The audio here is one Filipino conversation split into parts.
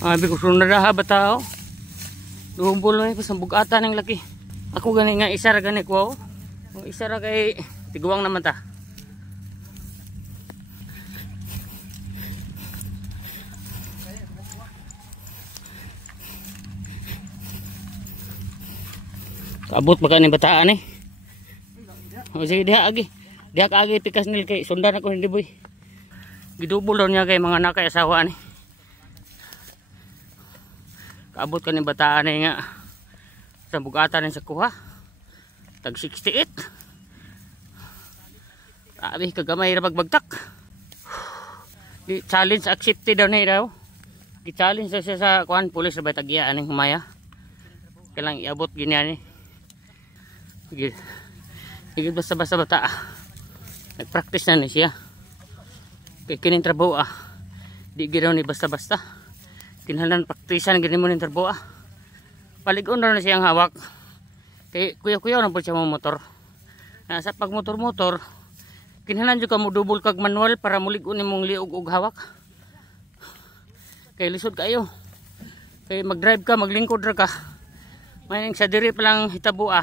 Abi ko sunod na ha bata oh. Dumbol na pasambog ata ng laki. Ako gani nga isa ra gani ko. Oh. Isa ra kay tiguang naman ta. Abot baka ni bataan eh. O sige diha agi. Diha ka agi pikas nil kay sundan ako hindi boy. Gidubol daw niya kay mga nakay asawa ni. Kaabot ka ni bataan eh nga. Sa bugatan ni sa kuha. Tag 68. Abi kagamay ra pagbagtak. Di challenge accepted daw na daw. Di challenge siya sa kuan pulis ra ba tagya aning humaya. Kailang iabot ginyan ni. Sige basta-basta bata. Nagpractice na ni siya. Kay kining trabaho di giraw ni basta-basta. Kinahanglan praktisan gini mo ning trabaho Paligon na siyang hawak. Kay kuya-kuya na po siya mo motor. Sa pag motor-motor, kinahanglan jud ka mo double kag manual para mulig-on nimong liog og hawak. Kay lisod kayo. Kay mag-drive ka, maglingkod ra ka. May sa diri pa lang hitabo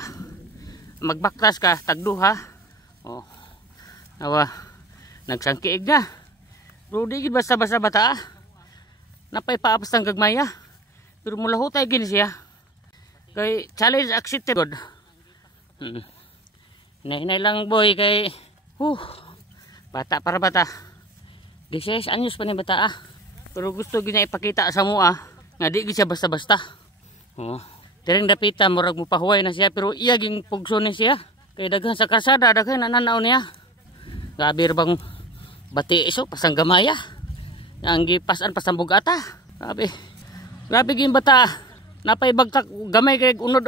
magbaktas ka tagduha. Oh. Awa nagsangkiig na. Pero di gid basta-basta bata. Napay paapas ang gagmaya. Pero mula hutay gini siya. Kay challenge accepted. Hinay lang boy kay bata para bata. 16 anyos pa ni bata Pero gusto gina ipakita sa mo nga di gid siya basta-basta. Oh. Direng dapita murag mupahuway na siya pero iya ging pugso ni siya. Kay daghan sa kalsada daghan nananaw niya. Gabi bang bati iso pasang gamaya. Ang gipasan pasambog ata. Grabe ging bata. Napay bagtak gamay kay unod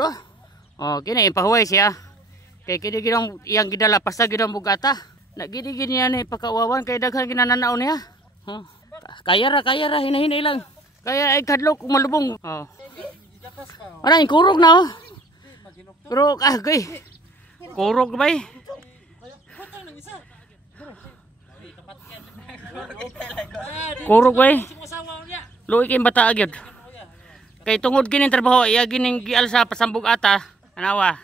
Oh, kini ipahuway siya. Kay kini ginang iyang gidala pasta ginang bugata. Nagidi-gidi niya ni pakawawan kay daghan ginananaw niya. Oh. Kaya ra hinahinay lang. Kaya ay kadlok malubong. Oh. Maray kurog na Pero kay kurog bay. Kurog bay. Luoy kay bata agyod. Kay tungod kining trabaho iya gining gial sa pasambog ata. Anawa.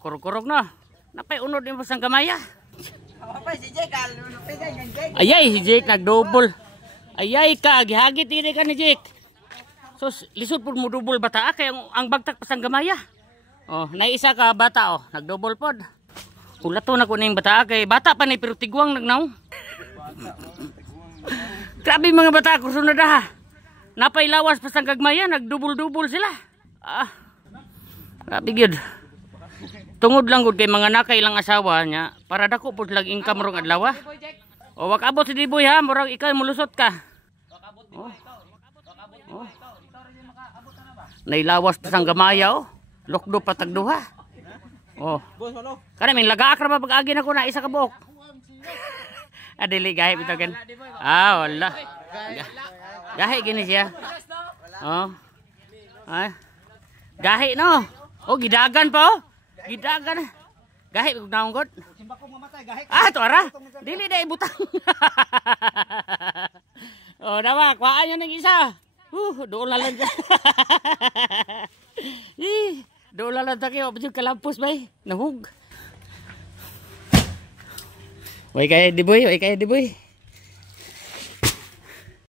Kurog-kurog na. Napay unod ni pasang gamaya. Ayay si Jake nagdouble. Ayay ka gihagit ini ka ni Jake. So lisod pud mo double bata kay ang bagtak pasang gamaya. Oh, naisa ka bata nagdouble pod. Ulato na ko ning bata kay bata pa ni pero tiguang nagnaw. Grabe mga bata ko sunod Napay lawas pasang gagmaya nagdouble-double sila. Grabe gyud. Tungod lang gud kay mga nakay ilang asawa nya para dako pud lag income rong adlaw. O wak abot si Diboy murag ikaw mulusot ka. Nailawas pasang gamaya Lokdo patagduha. Kana min lagaak ra ba pag-agi nako na isa ka buok. Adili gahi bitaw ken. Wala. Gahi gini siya. Gahi no. Gidagan pa Gidagan. Gahi ug naong god. Simbako mamatay gahi. To ara. Dili day butang. Dawa, kuhaan niya ng isa. Doolalan dyan. Doolalan ta kayo. Bajog kalampos bay. Nahug. Way kaya Diboy.